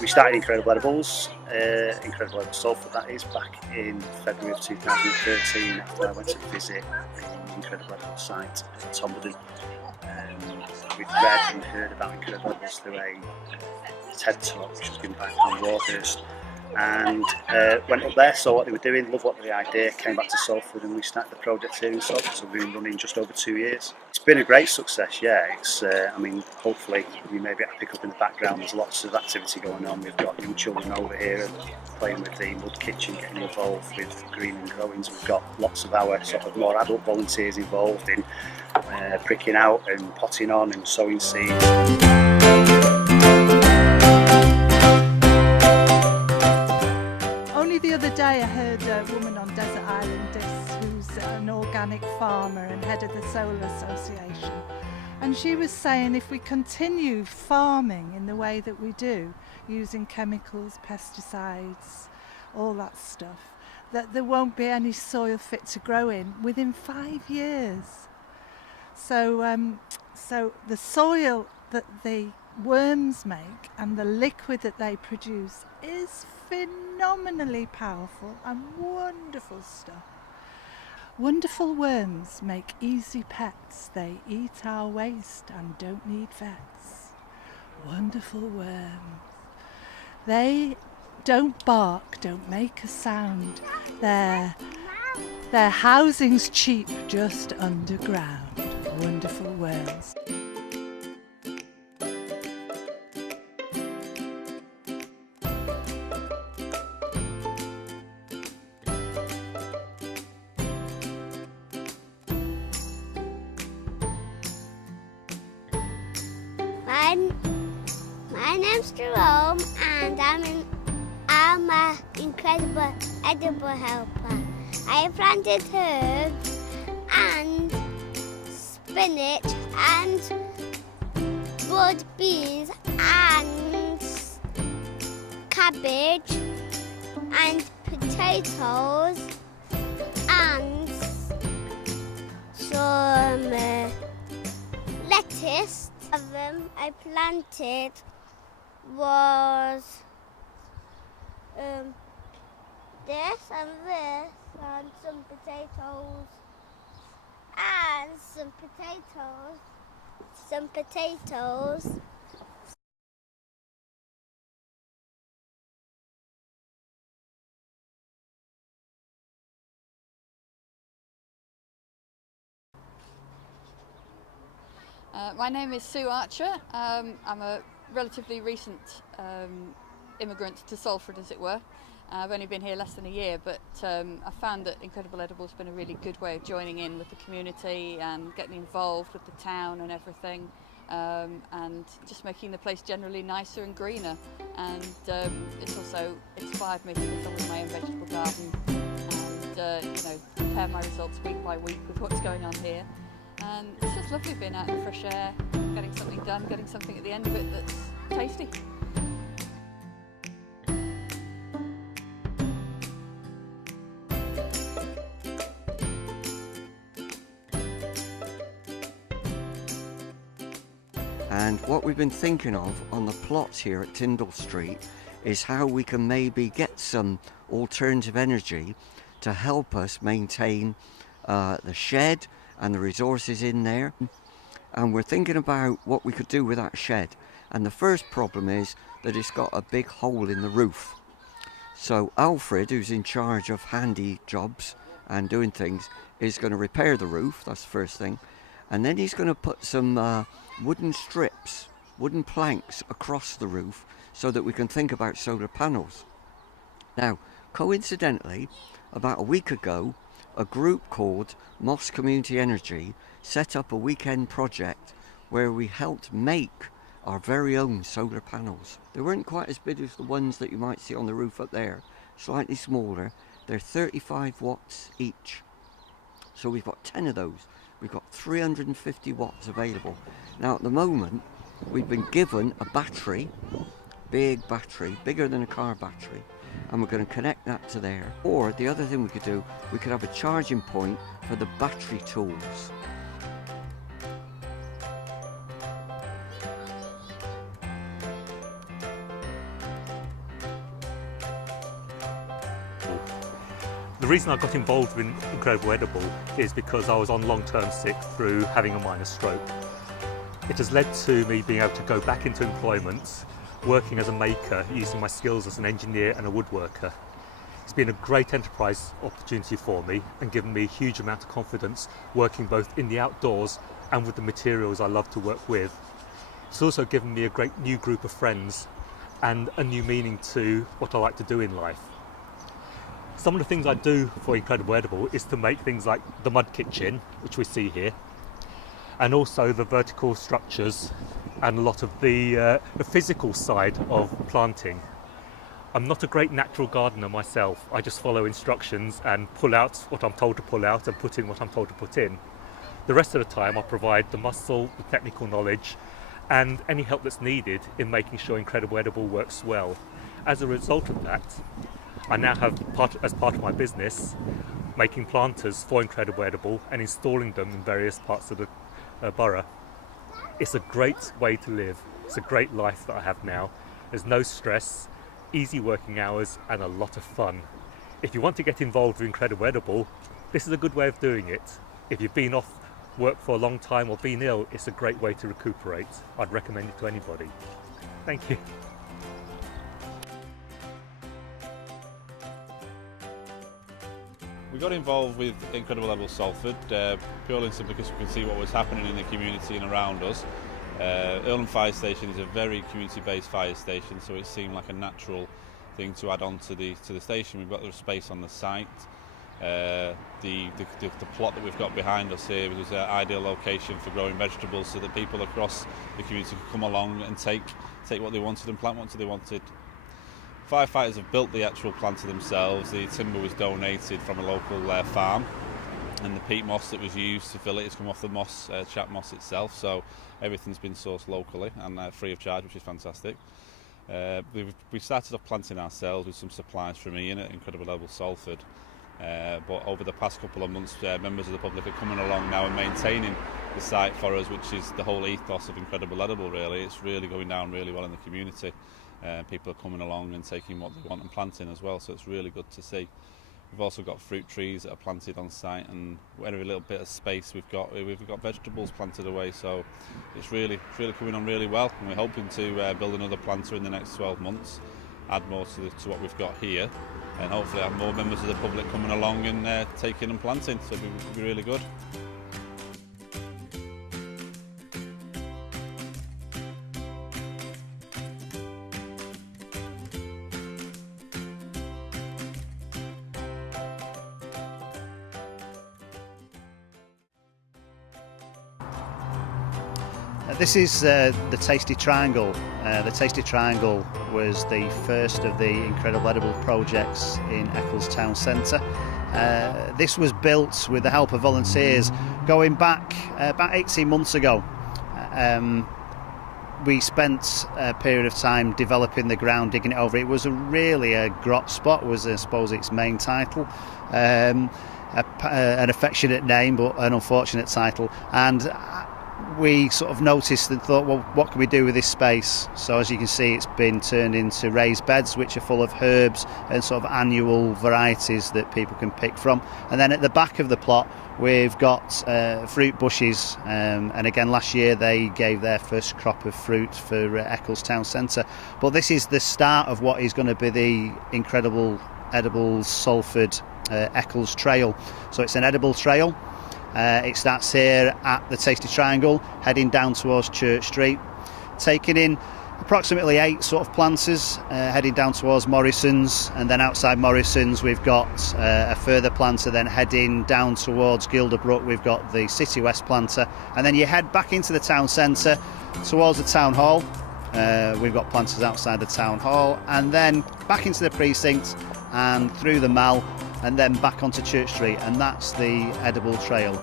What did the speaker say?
We started Incredible Edibles, Incredible Edible Salford that is, back in February of 2013 after I went to visit the Incredible Edible site at Tomberton. We'd read and heard about Incredible Edibles through a TED talk which was given by Pam Warhurst, and went up there, saw what they were doing, loved what the idea, came back to Salford and we started the project here in Salford, so we've been running just over 2 years. It's been a great success, yeah. It's, I mean, hopefully you may be able to pick up in the background, there's lots of activity going on. We've got young children over here playing with the mud kitchen, getting involved with green and growings. We've got lots of our sort of more adult volunteers involved in pricking out and potting on and sowing seeds. The other day I heard a woman on Desert Island who's an organic farmer and head of the Solar Association, and she was saying if we continue farming in the way that we do, using chemicals, pesticides, all that stuff, that there won't be any soil fit to grow in within 5 years. So the soil that the worms make and the liquid that they produce is phenomenally powerful and wonderful stuff. Wonderful worms make easy pets. They eat our waste and don't need vets. Wonderful worms. They don't bark, don't make a sound. Their housing's cheap, just underground. Wonderful worms. My name's Jerome and I'm an incredible edible helper. I planted herbs and spinach and broad beans and cabbage and potatoes and some lettuce. Of them I planted was this and this and some potatoes and some potatoes. My name is Sue Archer. I'm a relatively recent immigrant to Salford, as it were. I've only been here less than a year, but I found that Incredible Edible has been a really good way of joining in with the community and getting involved with the town and everything, and just making the place generally nicer and greener. And it's also inspired me to get on with my own vegetable garden and compare my results week by week with what's going on here. And it's just lovely being out in the fresh air, getting something done, getting something at the end of it that's tasty. And what we've been thinking of on the plot here at Tyndall Street is how we can maybe get some alternative energy to help us maintain the shed and the resources in there. And we're thinking about what we could do with that shed. And the first problem is that it's got a big hole in the roof. So Alfred, who's in charge of handy jobs and doing things, is going to repair the roof. That's the first thing. And then he's going to put some wooden strips, wooden planks across the roof so that we can think about solar panels. Now, coincidentally, about a week ago, a group called Moss Community Energy set up a weekend project where we helped make our very own solar panels. They weren't quite as big as the ones that you might see on the roof up there, slightly smaller. They're 35 watts each. So we've got 10 of those. We've got 350 watts available. Now at the moment, we've been given a battery, big battery, bigger than a car battery, and we're going to connect that to there. Or the other thing we could do, we could have a charging point for the battery tools. The reason I got involved in Incredible Edible is because I was on long-term sick through having a minor stroke. It has led to me being able to go back into employment, working as a maker, using my skills as an engineer and a woodworker. It's been a great enterprise opportunity for me and given me a huge amount of confidence working both in the outdoors and with the materials I love to work with. It's also given me a great new group of friends and a new meaning to what I like to do in life. Some of the things I do for Incredible Edible is to make things like the mud kitchen, which we see here, and also the vertical structures and a lot of the physical side of planting. I'm not a great natural gardener myself. I just follow instructions and pull out what I'm told to pull out and put in what I'm told to put in. The rest of the time I provide the muscle, the technical knowledge, and any help that's needed in making sure Incredible Edible works well. As a result of that, I now have, as part of my business, making planters for Incredible Edible and installing them in various parts of the borough. It's a great way to live. It's a great life that I have now. There's no stress, easy working hours, and a lot of fun. If you want to get involved with Incredible Edible, this is a good way of doing it. If you've been off work for a long time or been ill, it's a great way to recuperate. I'd recommend it to anybody. Thank you. We got involved with Incredible Edible Salford purely and simply because we could see what was happening in the community and around us. Allotment Fire Station is a very community-based fire station, so it seemed like a natural thing to add on to the station. We've got the space on the site. The plot that we've got behind us here was an ideal location for growing vegetables, so that people across the community could come along and take what they wanted and plant what they wanted. Firefighters have built the actual planter themselves. The timber was donated from a local farm, and the peat moss that was used to fill it has come off the moss, chat moss itself, so everything's been sourced locally and free of charge, which is fantastic. We started off planting ourselves with some supplies from Ian at Incredible Edible Salford, but over the past couple of months members of the public are coming along now and maintaining the site for us, which is the whole ethos of Incredible Edible really. It's really going down really well in the community. People are coming along and taking what they want and planting as well, so it's really good to see. We've also got fruit trees that are planted on site, and every little bit of space we've got vegetables planted away, so it's really coming on really well, and we're hoping to build another planter in the next 12 months, add more to what we've got here, and hopefully have more members of the public coming along and taking and planting, so it'll be really good. This is the Tasty Triangle. The Tasty Triangle was the first of the Incredible Edible projects in Eccles Town Centre. This was built with the help of volunteers going back about 18 months ago. We spent a period of time developing the ground, digging it over. It was really a grot spot, was I suppose its main title. An affectionate name, but an unfortunate title. And we sort of noticed and thought, well, what can we do with this space? So as you can see, it's been turned into raised beds which are full of herbs and sort of annual varieties that people can pick from. And then at the back of the plot we've got fruit bushes, and again last year they gave their first crop of fruit for Eccles Town Centre. But this is the start of what is going to be the Incredible Edible Salford Eccles Trail. So it's an edible trail. It starts here at the Tasty Triangle, heading down towards Church Street, taking in approximately 8 sort of planters, heading down towards Morrison's, and then outside Morrison's we've got a further planter, then heading down towards Gilderbrook we've got the City West planter, and then you head back into the town centre towards the town hall. We've got planters outside the town hall, and then back into the precinct and through the Mall, and then back onto Church Street, and that's the edible trail.